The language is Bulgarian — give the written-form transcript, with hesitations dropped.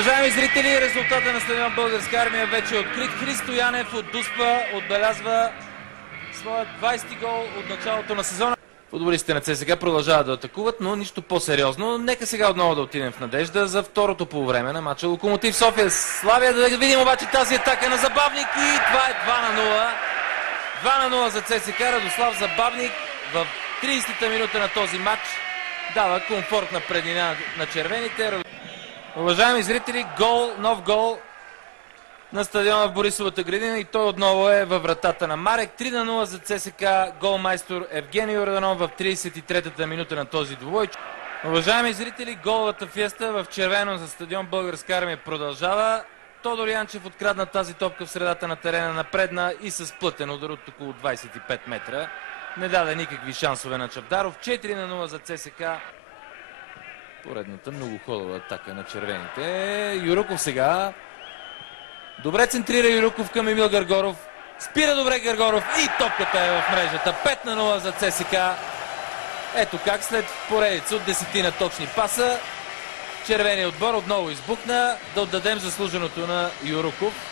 Уважаеми зрители, резултата на стадион Българска армия вече е открит. Христо Янев от Дуспа отбелязва своят 20-ти гол от началото на сезона. Футболистите на ЦСКА продължават да атакуват, но нищо по-сериозно. Нека сега отново да отидем в надежда за второто полувреме на матча Локомотив София. Славия, да видим обаче тази атака на Забавник и това е 2-0. 2-0 за ЦСКА. Радослав Забавник в 30-та минута на този матч дава комфортна преднина на червените. Уважаеми зрители, гол, нов гол на стадиона в Борисовата градина и той отново е във вратата на Марек. 3-0 за ЦСКА, голмайстор Евгений Йорданов в 33-та минута на този двубой. Уважаеми зрители, головата фиеста в червено за стадион Българска армия продължава. Тодор Янчев открадна тази топка в средата на терена, напредна и с плътен удар от около 25 метра. Не даде никакви шансове на Чавдаров. 4-0 за ЦСКА. Поредната много ходова атака на червените. Юруков сега. Добре центрира Юруков към Емил Гаргоров. Спира добре Гаргоров и топката е в мрежата. 5-0 за ЦСКА. Ето как след поредица от 10 точни паса червеният отбор отново избухна. Да отдадем заслуженото на Юруков.